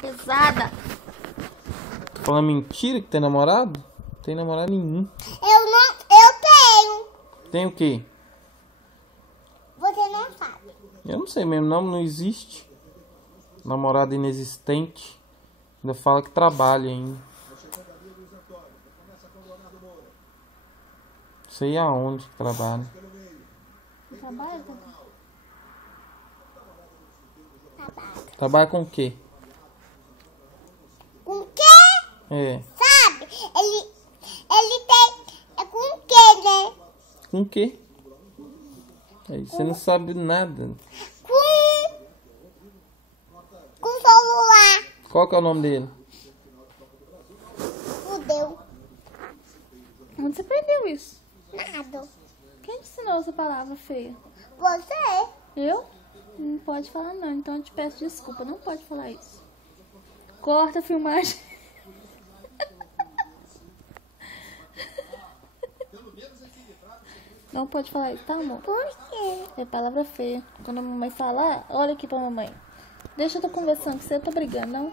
Pesada. Tá falando mentira que tem namorado? Não tem namorado nenhum. Eu tenho. Tem o quê? Você não sabe. Eu não sei mesmo, não existe. Namorado inexistente. Ainda fala que trabalha ainda. Sei aonde que trabalha. Trabalha? Trabalha com o quê? Com o quê? É. Sabe? Ele tem... É com o quê, né? Com o quê? Aí você não sabe nada. Com celular. Qual que é o nome dele? Fudeu. Onde você aprendeu isso? Nada. Quem te ensinou essa palavra feia? Você? Eu? Não pode falar não, então eu te peço desculpa, não pode falar isso. Corta a filmagem. Não pode falar isso, tá, amor? Por quê? É palavra feia. Quando a mamãe falar, olha aqui pra mamãe. Deixa eu tô conversando com você, eu tô brigando, não?